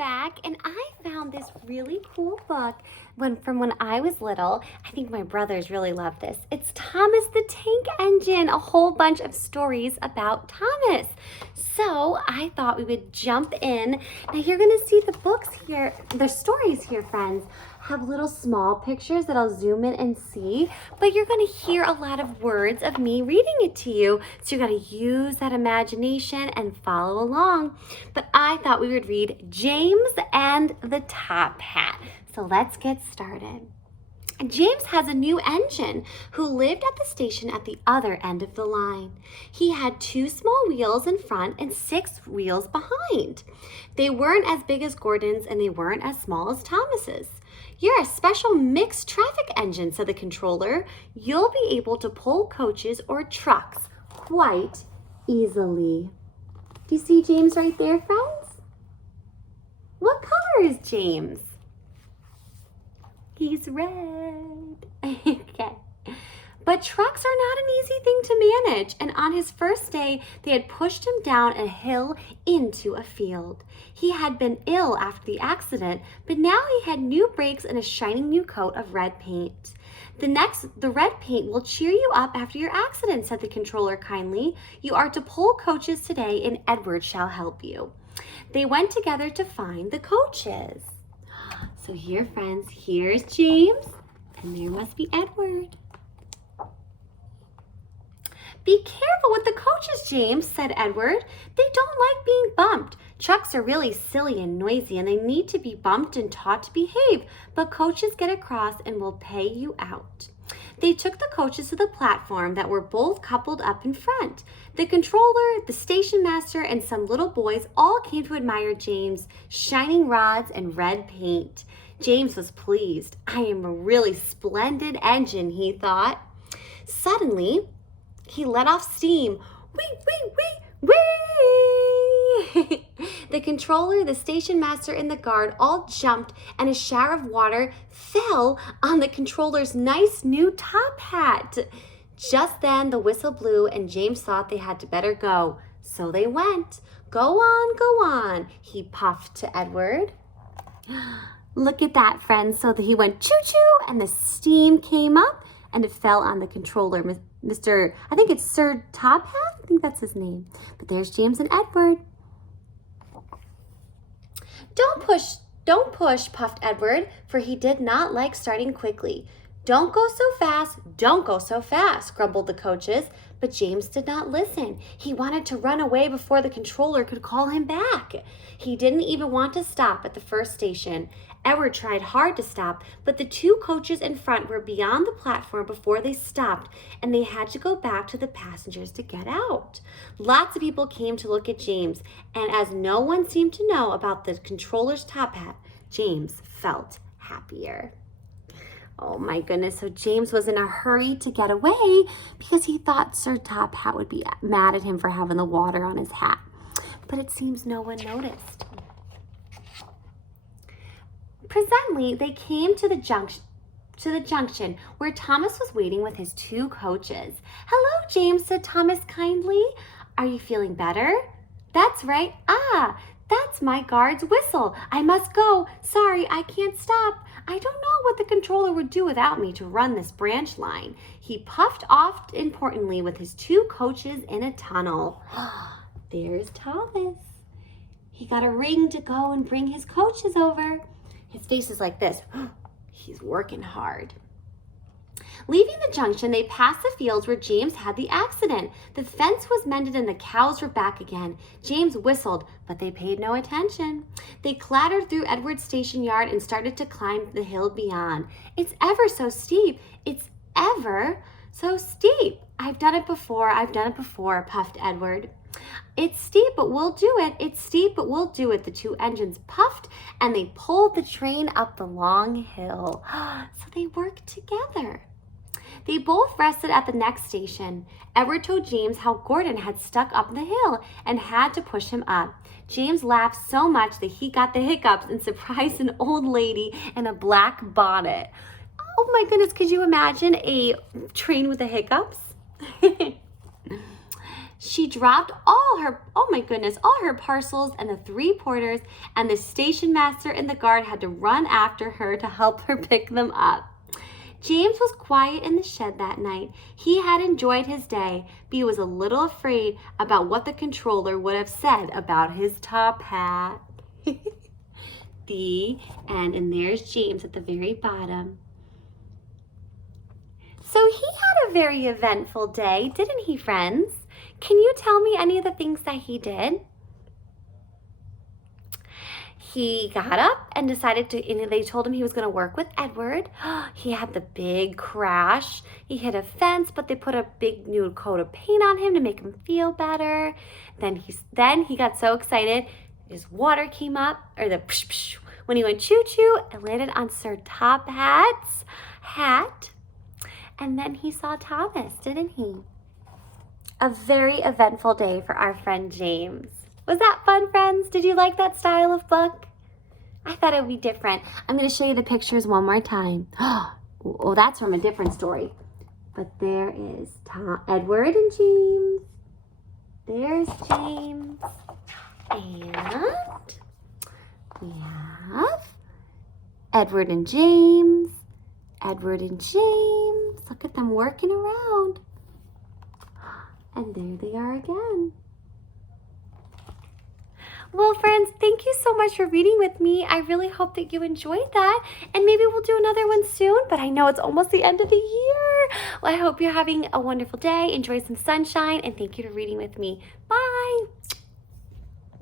back, and I found this really cool book from when I was little. I think my brothers really love this. It's Thomas the Tank Engine, a whole bunch of stories about Thomas. So I thought we would jump in. Now you're gonna see the books here, the stories here, friends, have little small pictures that I'll zoom in and see, but you're gonna hear a lot of words of me reading it to you. So you gotta use that imagination and follow along. But I thought we would read James and the Top Hat. So let's get started. James has a new engine who lived at the station at the other end of the line. He had 2 small wheels in front and 6 wheels behind. They weren't as big as Gordon's and they weren't as small as Thomas's. "You're a special mixed traffic engine," said the controller. "You'll be able to pull coaches or trucks quite easily." Do you see James right there, friends? What color is James? He's red. Okay. But trucks are not an easy thing to manage, and on his first day, they had pushed him down a hill into a field. He had been ill after the accident, but now he had new brakes and a shining new coat of red paint. The red paint will cheer you up after your accident," said the controller kindly. "You are to pull coaches today, and Edward shall help you." They went together to find the coaches. So here, friends, here's James, and there must be Edward. "Be careful with the coaches, James," said Edward. "They don't like being bumped. Trucks are really silly and noisy, and they need to be bumped and taught to behave, but coaches get across and will pay you out." They took the coaches to the platform that were both coupled up in front. The controller, the station master, and some little boys all came to admire James' shining rods and red paint. James was pleased. "I am a really splendid engine," he thought. Suddenly, he let off steam. Wee, wee, wee, wee! The controller, the station master, and the guard all jumped, and a shower of water fell on the controller's nice new top hat. Just then, the whistle blew, and James thought they had to better go. So they went. Go on," he puffed to Edward. Look at that, friends. So he went choo-choo, and the steam came up, and it fell on the controller, I think it's Sir Top Hat? I think that's his name. But there's James and Edward. Don't push, puffed Edward, for he did not like starting quickly. Don't go so fast, grumbled the coaches. But James did not listen. He wanted to run away before the controller could call him back. He didn't even want to stop at the first station. Edward tried hard to stop, but the 2 coaches in front were beyond the platform before they stopped, and they had to go back to the passengers to get out. Lots of people came to look at James, and as no one seemed to know about the controller's top hat, James felt happier. Oh my goodness, so James was in a hurry to get away because he thought Sir Top Hat would be mad at him for having the water on his hat. But it seems no one noticed. Presently, they came to the junction where Thomas was waiting with his 2 coaches. "Hello, James," said Thomas kindly. "Are you feeling better?" "That's right. That's my guard's whistle. I must go. Sorry, I can't stop. I don't know what the controller would do without me to run this branch line." He puffed off importantly with his 2 coaches in a tunnel. There's Thomas. He got a ring to go and bring his coaches over. His face is like this. He's working hard. Leaving the junction, they passed the fields where James had the accident. The fence was mended and the cows were back again. James whistled, but they paid no attention. They clattered through Edward's station yard and started to climb the hill beyond. "It's ever so steep. It's ever so steep. I've done it before, puffed Edward. "It's steep, but we'll do it. It's steep, but we'll do it." The 2 engines puffed, and they pulled the train up the long hill. So they worked together. They both rested at the next station. Edward told James how Gordon had stuck up the hill and had to push him up. James laughed so much that he got the hiccups and surprised an old lady in a black bonnet. Oh my goodness, could you imagine a train with the hiccups? She dropped all her parcels, and the 3 porters and the station master and the guard had to run after her to help her pick them up. James was quiet in the shed that night. He had enjoyed his day, but he was a little afraid about what the controller would have said about his top hat. The end. And there's James at the very bottom. So he had a very eventful day, didn't he, friends? Can you tell me any of the things that he did? He got up and decided to, and they told him he was going to work with Edward. He had the big crash. He hit a fence, but they put a big new coat of paint on him to make him feel better. Then he got so excited, his water came up, or the psh, psh, when he went choo-choo, it landed on Sir Top Hat's hat. And then he saw Thomas, didn't he? A very eventful day for our friend James. Was that fun, friends? Did you like that style of book? I thought it would be different. I'm going to show you the pictures one more time. Oh, that's from a different story. But there is Edward and James. There's James. And we have Edward and James. Edward and James. Look at them working around. And there they are again. Well, friends, thank you so much for reading with me. I really hope that you enjoyed that. And maybe we'll do another one soon, but I know it's almost the end of the year. Well, I hope you're having a wonderful day. Enjoy some sunshine, and thank you for reading with me. Bye.